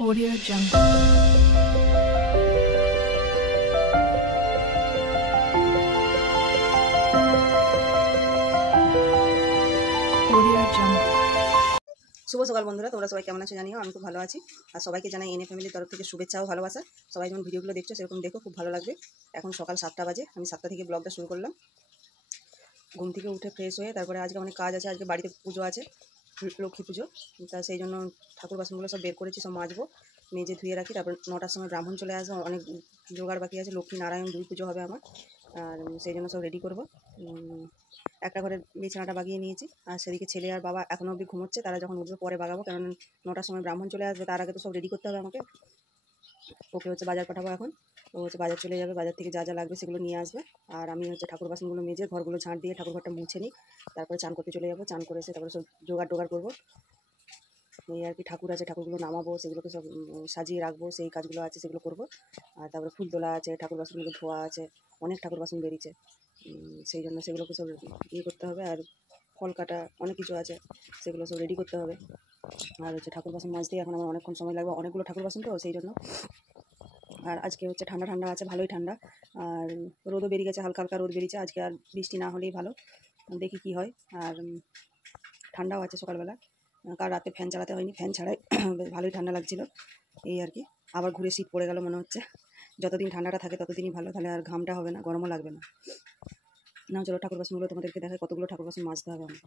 Audio Jungle. Audio Jungle. শুভ সকাল বন্ধুরা, তোমরা সবাই কেমন আছো জানিও। আমি খুব ভালো আছি। আর সবাইকে জানাই এনএ ফ্যামিলির তরফ থেকে শুভেচ্ছা ও ভালোবাসা। সবাই যেমন ভিডিওগুলো দেখছো সেরকম দেখো, খুব ভালো লাগবে। এখন সকাল 7টা বাজে, আমি 7টা থেকে ব্লগটা শুরু করলাম। ঘুম থেকে উঠে ফ্রেশ হয়ে তারপরে আজকে অনেক কাজ আছে। আজকে বাড়িতে পুজো আছে, লক্ষ্মী পুজো। তা সেই জন্য ঠাকুর বাসনগুলো সব বের করেছি, সব মাজবো, মেজে ধুয়ে রাখি। তারপর 9টার সময় ব্রাহ্মণ চলে আসবে, অনেক জোগাড় বাকি আছে। লক্ষ্মী নারায়ণ 2 পুজো হবে আমার, আর সেই জন্য সব রেডি করবো। একটা ঘরের বিছানাটা বাগিয়ে নিয়েছি, আর সেদিকে ছেলে আর বাবা এখনও অবধি ঘুমোচ্ছে। তারা যখন উঠবে পরে বাগাবো, কারণ 9টার সময় ব্রাহ্মণ চলে আসবে, তার আগে তো সব রেডি করতে হবে আমাকে। ওকে বাজার পাঠাবো এখন। ও বাজার চলে যাবে, বাজার থেকে যা যা লাগবে সেগুলো নিয়ে আসবে। আর আমি ঠাকুর বাসনগুলো মেজে ঘরগুলো ঝাঁট দিয়ে ঠাকুর ঘরটা মুছে নিই। তারপরে চান করতে চলে যাবো। চান করে এসে তারপরে সব জোগাড় করবো। এই আর কি, ঠাকুর আছে, ঠাকুরগুলো নামাবো, সেগুলোকে সব সাজিয়ে রাখবো, সেই কাজগুলো আছে সেগুলো করবো। আর তারপরে ফুল তোলা আছে, ঠাকুর বাসনগুলো ধোয়া আছে, অনেক ঠাকুর বাসন বেরিয়েছে। সেই জন্য সেগুলোকে সব করতে হবে। আর ফল কাটা অনেক কিছু আছে, সেগুলো সব রেডি করতে হবে। আর ঠাকুর বাসন মাজতে এখন আমার অনেকক্ষণ সময় লাগবে, অনেকগুলো ঠাকুর বাসন তো সেই জন্য। আর আজকে ঠান্ডা ঠান্ডা আছে, ভালোই ঠান্ডা। আর রোদও বেরিয়ে গেছে, হালকা হালকা রোদ বেরিয়েছে আজকে। আর বৃষ্টি না হলেই ভালো, দেখি কি হয়। আর ঠান্ডাও আছে সকালবেলা, কাল রাতে ফ্যান চালাতে হয়নি, ফ্যান ছাড়াই বেশ ভালোই ঠান্ডা লাগছিল। এই আর কি, আবার ঘুরে শীত পড়ে গেল মনে হচ্ছে। যতদিন ঠান্ডাটা থাকে ততদিনই ভালো, তাহলে আর ঘামটা হবে না, গরমও লাগবে না। চলো ঠাকুর বাসনগুলো তোমাদেরকে দেখায়, কতগুলো ঠাকুর বাসন মাজতে হবে আমার।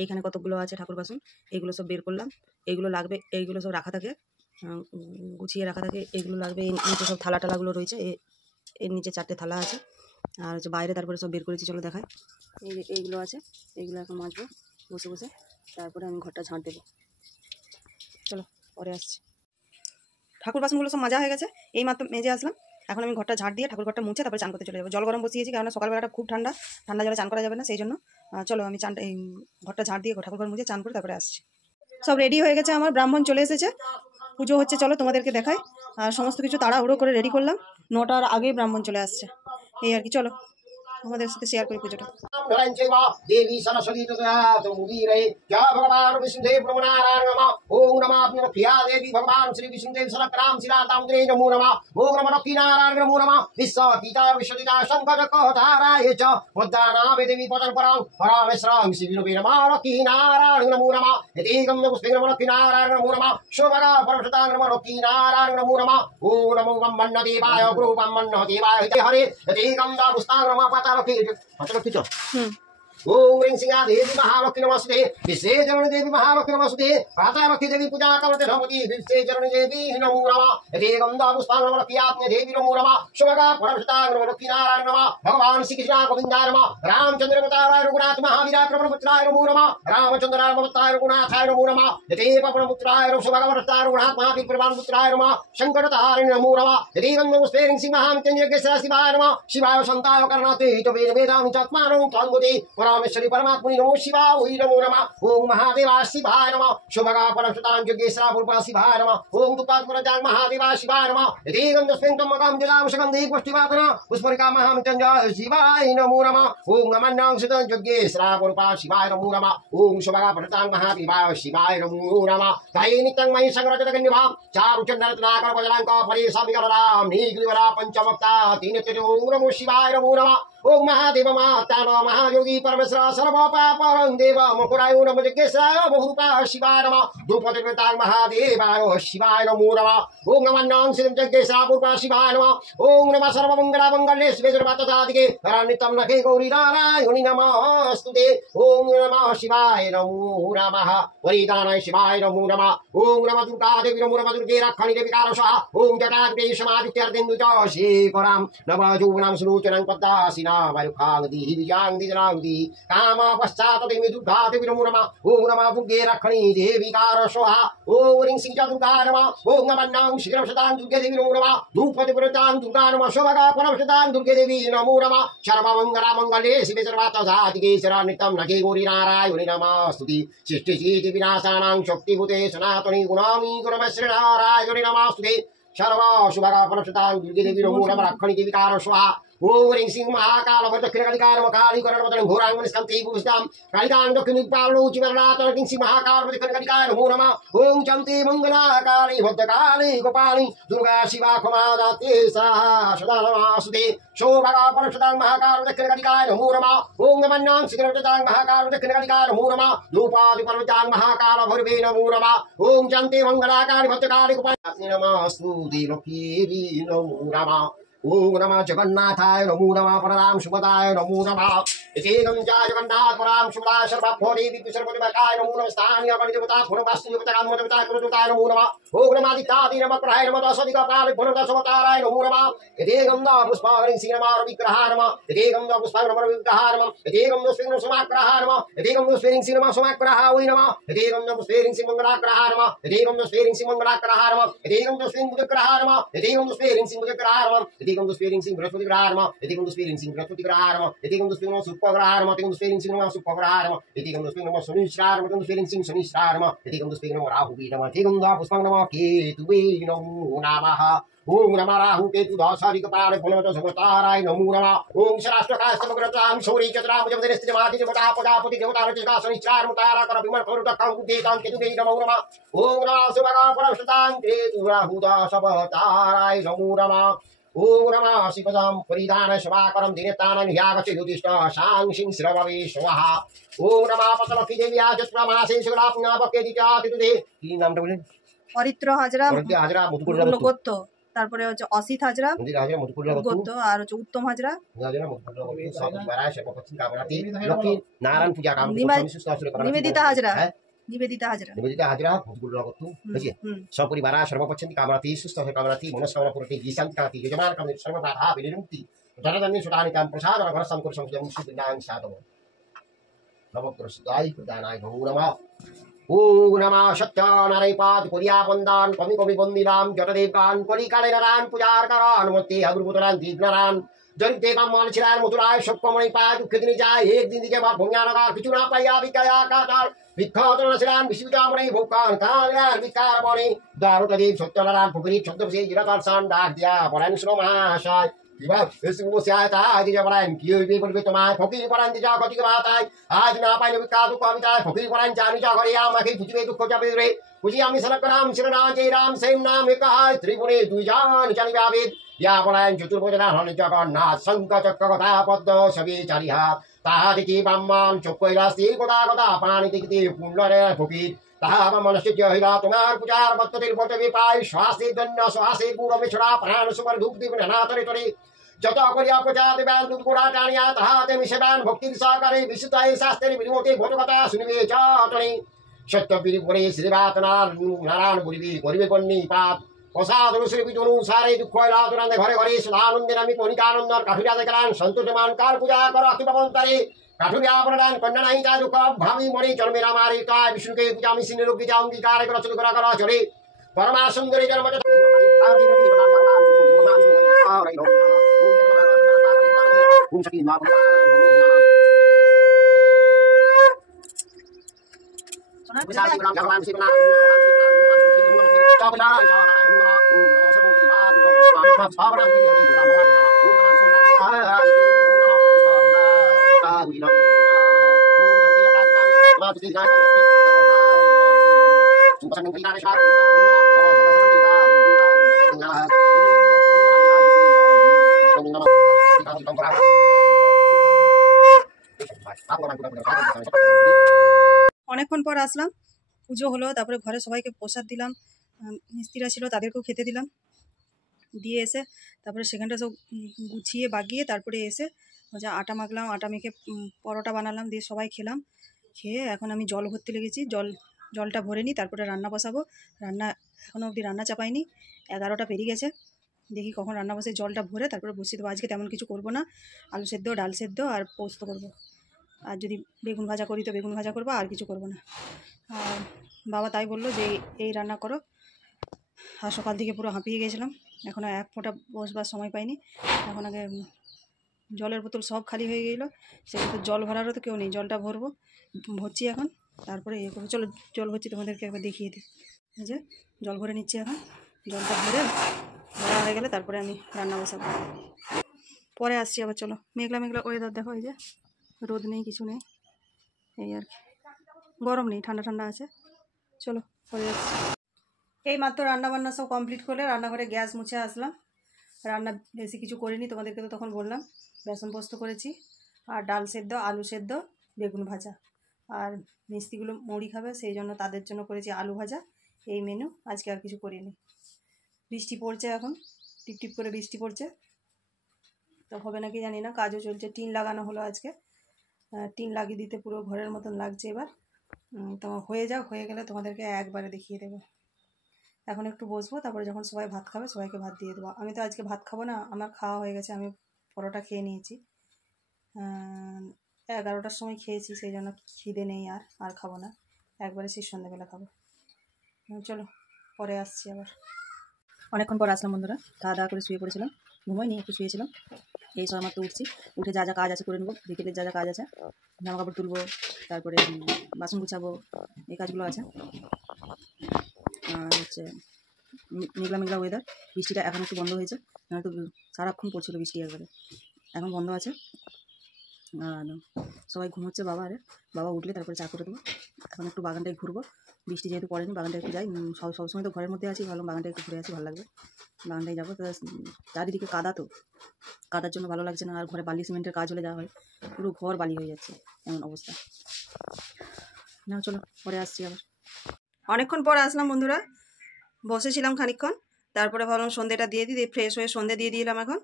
এইখানে কতগুলো আছে ঠাকুর বাসন, এইগুলো সব বের করলাম। এইগুলো লাগবে, এইগুলো সব রাখা থাকে, গুছিয়ে রাখা থাকে। এইগুলো লাগবে। এই নিচে সব থালা টালাগুলো রয়েছে, এর নিচে 4টে থালা আছে। আর বাইরে তারপরে সব বের করেছি, চলো দেখায়। এইগুলো আছে, এইগুলো এখন মাজবো বসে বসে। তারপরে আমি ঘরটা ঝাঁট দেবো, চলো পরে আসছি। ঠাকুর বাসনগুলো সব মাজা হয়ে গেছে, এই মাত্র মেজে আসলাম। এখন আমি ঘরটা ঝাঁট দিয়ে ঠাকুর ঘরটা মুছে তারপরে চান করতে চলে যাবো। জল গরম বসিয়েছি, কারণ সকালবেলাটা খুব ঠান্ডা, ঠান্ডা জলে চান করা যাবে না, সেই জন্য। চলো আমি এই ঘরটা ঝাঁট দিয়ে ঠাকুর ঘর মুছে চান করে তারপরে আসছি। সব রেডি হয়ে গেছে আমার, ব্রাহ্মণ চলে এসেছে, পুজো হচ্ছে। চলো তোমাদেরকে দেখাই। আর সমস্ত কিছু তাড়াহুড়ো করে রেডি করলাম, 9টার আগেই ব্রাহ্মণ চলে আসছে। এই আর কি, চলো আমাদের সাথে শেয়ার করি পুজোটা। देवी सरस्वती मुदीरे जय भगवान विष्णुदेव नमो नारायण नमः ओम नमः प्रिया देवी भगवान श्री विष्णुदेव सरक्राम शिरातामुद्रे नमो नमः ओम नमः लक्ष्मी नारायण नमो नमः विश्व पिता विश्वदिता शंकर कौताराय च मुद्दानावे देवी पदं परं परामेश्वरं श्री विष्णुवे नमः लक्ष्मी नारायण नमो नमः एतेकं पुष्पे नमः लक्ष्मी नारायण नमो नमः शोभगा परमशतां नमः लक्ष्मी नारायण नमो नमः ओम नमो ब्रह्मण्य देवाय गुरु ब्रह्मण्य देवाय हरे एतेकं पुष्पां नमः पतालक्ष्मी पतालक्ष्मी च ओम ह्रीं सिंहा देवी महालक्ष्मी नमस्ते विश्वेश्वरण देवी महालक्ष्मी नमस्ते पातालक्ष्मी देवी पूजा करते भगवती विश्वेश्वरण देवी नमो नमः एतेकं पुष्पां नमः लक्ष्मी देवी नमो नमः शुभगा परमशतां नमः लक्ष्मी नारायण नमः भगवान श्री कृष्ण गोविंदाय नमः रामचंद्र अवताराय रघुनाथ महावीराय प्रभुपुत्राय नमो नमः रामचंद्र अवताराय रघुनाथाय नमो नमः एतेक प्रभुपुत्राय शुभगा परमशतां रघुनाथ महावीर प्रभुपुत्राय नमः शंकरतारिणे नमो नमः एतेकं पुष्पे ह्रीं सिंहा महामृत्युंजय शिवाय नमः शिवाय शान्ताय कर्णाते च वेदां चात्मानं त्वन्मुदे परमेश्वरी परमात्मनि नमो शिवाय नमो नमः ओम महादेवा शिवाय नमः शुभगा परमशतां योगेश्वरा पुष्पा शिवाय नमः ओम तुपात्मरजां महादेवा शिवाय नमः एतेकं दस्मिन्तं मकं जलावशकं देवपुष्टिवादन पुष्परिका महामृत्युंजय शिवाय नमो नमः ओम नमन्नां सुतं योगेश्वरा पुष्पा शिवाय नमो नमः ओम शुभगा परमशतां महादेवाय शिवाय नमो नमः ताये नित्यं मयि संग्रहजगन्निभा चारुचन्द्ररत्नाकर पजलांक परेशामिकराम नीग्लिवरा पंचमक्ता तीन ओम नमो शिवाय नमो नमः ओम महादेव माता महायोगी परमेश्वर सर्वपापरं देव मुकुराय नमो जगेश्वराय बहुरूपा शिवाय नमः धूपदेवतां महादेवाय शिवाय नमो नमः ओम नमन्नां श्री जगेश्वरा पुष्पा शिवाय नमः ओम नमः सर्वमंगला मंगले शिवे सर्वतदादिके नित्यं नखे गौरी नारायणि नमस्ते ओम नमः शिवाय नमो नमः वरिदानाय शिवाय नमो नमः ओम नमः दुर्गा देवी नमो नमः दुर्गे रक्षणि देवी कारशः ओम जटाद्रि समादित्यर्देन्दु च शेखरां नवजूनां सुलोचनं पद्दासिना वायुखांगदी विजांगदी जनांगदी कामा पश्चात देवी दुर्गा देवी नमो नमः ओम नमः दुर्गे रक्षणी देवी कारशः ओम ह्रीं सिंह दुर्गा नमः ओम नमन्नां शीघ्रशतां दुर्गे देवी नमो नमः धूपतिपुरतां दुर्गा नमः शोभगा परमशतां दुर्गे देवी नमो नमः सर्वमंगला मंगले शिवे सर्वतदादिके शरणितं नखे गौरी नारायणि नमस्ते सृष्टिस्थिति विनाशानां शक्तिभूते सनातनी गुणामी गुणमश्री नारायणि नमस्ते सर्व शुभगा परमशतां दुर्गे देवी नमो नमः रक्षणी देवी कारशः ओम ह्रीं श्रीं महाकाल दक्षिणकालिकार काली करणवदनं घोरांग निष्कान्ति भूषितां कालिकां दक्षिणपालो चिवरनाथ ह्रीं श्रीं महाकाल दक्षिणकालिकार नमो नमः ओम चन्ति मंगलाकाली भद्रकाली गोपाली दुर्गा शिवा क्षमा दाते साहा सदा नमस्ते शोभगा परशुतां महाकाल दक्षिणकालिकार नमो नमः ओम नमन्नां सिद्धतां महाकाल दक्षिणकालिकार नमो नमः धूपादि पर्वतां महाकाल भैरवे नमो नमः ओम चन्ति मंगलाकाली भद्रकाली गोपाली नमस्तुते लक्ष्मी नमो नमः ओम नमः जगन्नाथाय नमो नमः परराम सुपदाय नमो नमः इतिगं जय जगन्नाथ परराम सुपदाय सर्वभौरि विश्वसर्वदेवताय नमो नमः स्थानीय परिदेवता पुरवास्तु देवता कामदेवता कुलदेवताय नमो नमः ओम नमादित्यादि नमः प्रहाय नमः दशदिगपाल पुनर्दशवताराय नमो नमः इतिगं न पुष्पावरिं सिंहमार विग्रहाय नमः इतिगं न पुष्पावरिं नमः विग्रहाय नमः इतिगं न स्फटिकं समाग्रहाय नमः इतिगं न स्फटिकं सिंहमार समाग्रहाय नमः इतिगं न स्फटिकं सिंहमंगलाग्रहाय नमः इतिगं न स्फटिकं सिंहमंगलाग्रहाय नमः इतिगं न स्फटिकं मुद्राग्रहाय नमः इतिगं न स्फटिकं सिंहमुद्राग्रहाय नमः इतिगं न स्फटिकं सिंहबृहस्पतिग्रहाय नमः इतिगं न स्फटिकं सिंहबृहस्पतिग्रहाय नमः इतिगं न स्फटिकं सुपग्रहाय नमः इतिगं न स्फटिकं सिंहसुपग्रहाय नमः इतिगं न स्फटिकं शनिश्राय नमः इतिगं न स्फटिकं सिंहशनिश्राय नमः इतिगं न स्फटिकं राहुवे नमः इतिगं न पुष्पं नमः केतुवे नमो नमः ओम नमः राहु केतु दशाधिकपाल पुनर्दशवताराय नमो नमः ओम शराष्ट्रकाय समग्रतां शौरी चतुराम जमदनिस्त्रिमाति देवता पदापति देवता रचिका शनिश्चार मुतारा कर विमल करुतकां कुदेतां केतुवे नमो नमः ओम नमः शिवगा परशुतां केतु राहु दशवताराय नमो नमः ओम नमः शिवजां परिधान शवाकरं दिनेतानं ह्यागच युधिष्ठ शांसिं श्रववे स्वाहा ओम नमः पतलफी देव्या जत्प्रमासे शुक्लाप्ना बकेदिता तितुदे की नामটা বলেন অরিত্র হাজরা অরিত্র হাজরা মুতুকুল্লা গোত্র, তারপরে হচ্ছে অসিত হাজরা মন্দির হাজরা মুতুকুল্লা গোত্র, আর হচ্ছে উত্তম হাজরা হাজরা মুতুকুল্লা সব বারায় সব পশ্চিম কামনাতি লক্ষ্মী নারায়ণ পূজা কাম সুস্থ আসলে করা নিবেদিতা হাজরা নিবেদিতা হাজরা নিবেদিতা হাজরা মুতুকুল্লা গোত্র বুঝি সব পরিবারা সর্বপশ্চিম কামনাতি সুস্থ আসলে কামনাতি মনস্কামনা পুরতি গীসান্ত কামনাতি যজমান কামনাতি সর্ববাধা বিনিমুক্তি ধনধান্য সুতানি কাম প্রসাদ আর ঘর সংকর সংযম সুবিধান সাধব নবগ্রস্তাই প্রদানায় নমো নমঃ ओम नमः सत्यानारायपाद पुरिया वंदान कवि कवि बंदिराम जटदेवकान कलिकाले नारायण पुजार करान मते अग्रभूतरान दीपनारायण जन देवा मान छिरान मथुराय सबकमणि पाय दुख दिन जाय एक दिन दिके बाद भंगानगार किछु ना पाया विकया कातार विख्यातन छिरान विश्वजामणि भोकान काल्यान विकार बने दारुतदेव सत्यनारायण पुरी छत्रपति जिराकार सान डाक दिया बरान श्रोमाशाय Diba? Ese mo siya ta, di ja paran, kiyo ibi pulbi tumay, phoki paran di ja koti ka batay, aaj na pa no ka tu ko bitay, phoki paran jani ja gari am akhi puji tu ko ja bidre, puji ami sanakaram sirana jai ram same naam ekah tribune du jan jani babid, ya paran jutur bodana hon jagan na sangka chakka kata padda sabi chari hat, taha diki bamman chokkoi rasti kota kota pani dikti punlare phoki তাহা মনস্য হইলা তোমার পূজার পদ্ধতির পদবী পাই শ্বাসে দন্য শ্বাসে গুড় মিছড়া প্রাণ সুমর ধূপ দিবেন নাতরে তরে যত করিয়া পূজা দেবেন দুধ গোড়া টানিয়া তাহাতে মিশেবেন ভক্তির সহকারে বিশুদ্ধায় শাস্ত্রের বিনিমতে ভোটকথা শুনিবে চটনি সত্যবিধি পরে শ্রীবাত নারায়ণ বলিবি করিবে কন্যী পাত প্রসাদ অনুসরি বিধি অনুসারে দুঃখ লাতনান্দে ঘরে ঘরে সুধানন্দের আমি কণিকানন্দর কাঠুরিয়া দেখলাম সন্তোষমান কার পূজা কর অতিপবন্তরে কাঠুরিয়া প্রদান কন্যা নাই তা দুঃখ ভাবি মনে জন্মে রামারে কায় বিষ্ণুকে পূজা আমি সিনে লোক পূজা অঙ্গীকার করা চলে করা চলে পরমা সুন্দরী জন্ম অনেকক্ষণ পর আসলাম, পুজো হলো, তারপরে ঘরে সবাইকে প্রসাদ দিলাম, মিস্ত্রিরা ছিল তাদেরকেও খেতে দিলাম, দিয়ে এসে তারপরে সেখানটা সব গুছিয়ে বাগিয়ে তারপরে এসে যা আটা মাখলাম, আটা মেখে পরোটা বানালাম, দিয়ে সবাই খেলাম। খেয়ে এখন আমি জল ভরতে লেগেছি, জলটা ভরে নিই, তারপরে রান্না বসাবো। রান্না এখনও অবধি রান্না চাপাইনি, 11টা পেরিয়ে গেছে, দেখি কখন রান্না বসে জলটা ভরে তারপরে বসিয়ে দেবো। আজকে তেমন কিছু করবো না, আলু সেদ্ধ, ডাল সেদ্ধ আর পোস্ত করবো, আর যদি বেগুন ভাজা করি তো বেগুন ভাজা করবো, আর কিছু করবো না। আর বাবা তাই বললো যে এই রান্না করো, আর সকাল থেকে পুরো হাঁপিয়ে গেছিলাম, এখনও এক ফোঁটা বসবার সময় পাইনি। এখন আগে জলের বোতল সব খালি হয়ে গেলো, সেক্ষেত্রে জল ভরারও তো কেউ নেই, জলটা ভরছি এখন, তারপরে এ করবো। চলো জল ভরছি তোমাদেরকে একবার দেখিয়ে দিই। এই যে জল ভরে নিচ্ছি এখন, জলটা ভরা হয়ে গেলে তারপরে আমি রান্না বসাবো। পরে আসছি আবার। চলো, মেঘলা মেঘলা ওয়েদার দেখো, এই যে রোদ নেই, কিছু নেই, এই আর কি, গরম নেই, ঠান্ডা ঠান্ডা আছে। চলো পরে যাচ্ছি। এই মাত্র রান্না বান্না সব কমপ্লিট করে রান্নাঘরে গ্যাস মুছে আসলাম। রান্না বেশি কিছু করিনি, তোমাদেরকে তো তখন বললাম। বেসন পোস্ত করেছি, আর ডাল সেদ্ধ, আলু সেদ্ধ, বেগুন ভাজা। আর মিষ্টিগুলো মুড়ি খাবে, সেই জন্য তাদের জন্য করেছি আলু ভাজা। এই মেনু, আজকে আর কিছু করিনি। বৃষ্টি পড়ছে এখন, টিপ টিপ করে বৃষ্টি পড়ছে, তো হবে নাকি জানি না। কাজও চলছে, টিন লাগানো হলো আজকে, টিন লাগিয়ে দিতে পুরো ঘরের মতন লাগছে এবার। তো হয়ে গেলে তোমাদেরকে একবারে দেখিয়ে দেবো। এখন একটু বসবো, তারপরে যখন সবাই ভাত খাবে সবাইকে ভাত দিয়ে দেবো। আমি তো আজকে ভাত খাবো না, আমার খাওয়া হয়ে গেছে, আমি পরোটা খেয়ে নিয়েছি। 11টার সময় খেয়েছি, সেই জন্য খিদে নেই, আর খাবো না, একবারে সেই সন্ধ্যেবেলা খাবো। চলো পরে আসছি আবার। অনেকক্ষণ পর আসলাম বন্ধুরা, খাওয়া দাওয়া করে শুয়ে পড়েছিলাম, ঘুমোইনি, একটু শুয়েছিলাম। এই সময় মাত্র উঠছি, উঠে যা যা কাজ আছে করে নেবো, বিকেলের যা যা কাজ আছে, জামা কাপড় তুলবো, তারপরে বাসন গুছাবো, এই কাজগুলো আছে। আর হচ্ছে মেঘলা মেঘলা ওয়েদার, বৃষ্টিটা এখন একটু বন্ধ হয়েছে, তো সারাক্ষণ পড়ছিল বৃষ্টি, একবারে এখন বন্ধ আছে। আর সবাই ঘুমোচ্ছে, বাবা উঠলে তারপরে চা করে দেবো। এখন একটু বাগানটায় ঘুরবো, বৃষ্টি যেহেতু পড়েনি, বাগানটা একটু যাই। সবসময় তো ঘরের মধ্যে আছি, ভালো বাগানটা একটু ঘুরে আসি, ভালো লাগবে। বাগানটায় যাবো, তো চারিদিকে কাদা, তো কাদার জন্য ভালো লাগছে না। আর ঘরে বালি সিমেন্টের কাজ হলে যাওয়া হয়, পুরো ঘর বালি হয়ে যাচ্ছে, এমন অবস্থা। না চলো পরে আসছি আবার। অনেকক্ষণ পর আসলাম বন্ধুরা, বসেছিলাম খানিকক্ষণ, তারপরে ভাবলাম সন্ধ্যেটা দিয়ে দিই, ফ্রেশ হয়ে সন্ধ্যে দিয়ে দিলাম। এখন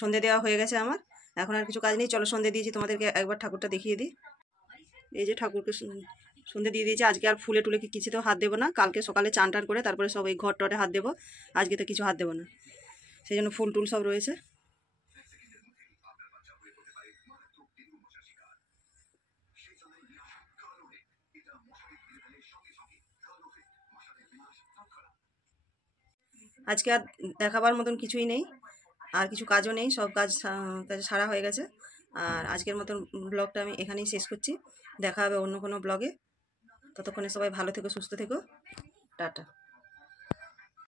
সন্ধ্যে দেওয়া হয়ে গেছে আমার, এখন আর কিছু কাজ নেই। চলো সন্ধ্যে দিয়েছি, তোমাদেরকে একবার ঠাকুরটা দেখিয়ে দিই। এই যে ঠাকুরকে সন্ধ্যে দিয়ে দিয়েছি। আজকে আর ফুলে টুলে কিছুতেও হাত দেবো না, কালকে সকালে চান টান করে তারপরে সব এই ঘর টরে হাত দেবো, আজকে তো কিছু হাত দেবো না, সেই জন্য ফুল টুল সব রয়েছে। আজকে আর দেখাবার মতন কিছুই নেই, আর কিছু কাজও নেই, সব কাজ সারা হয়ে গেছে। আর আজকের মতন ব্লগটা আমি এখানেই শেষ করছি, দেখা হবে অন্য কোনো ব্লগে। ততক্ষণে সবাই ভালো থেকো, সুস্থ থেকো, টাটা।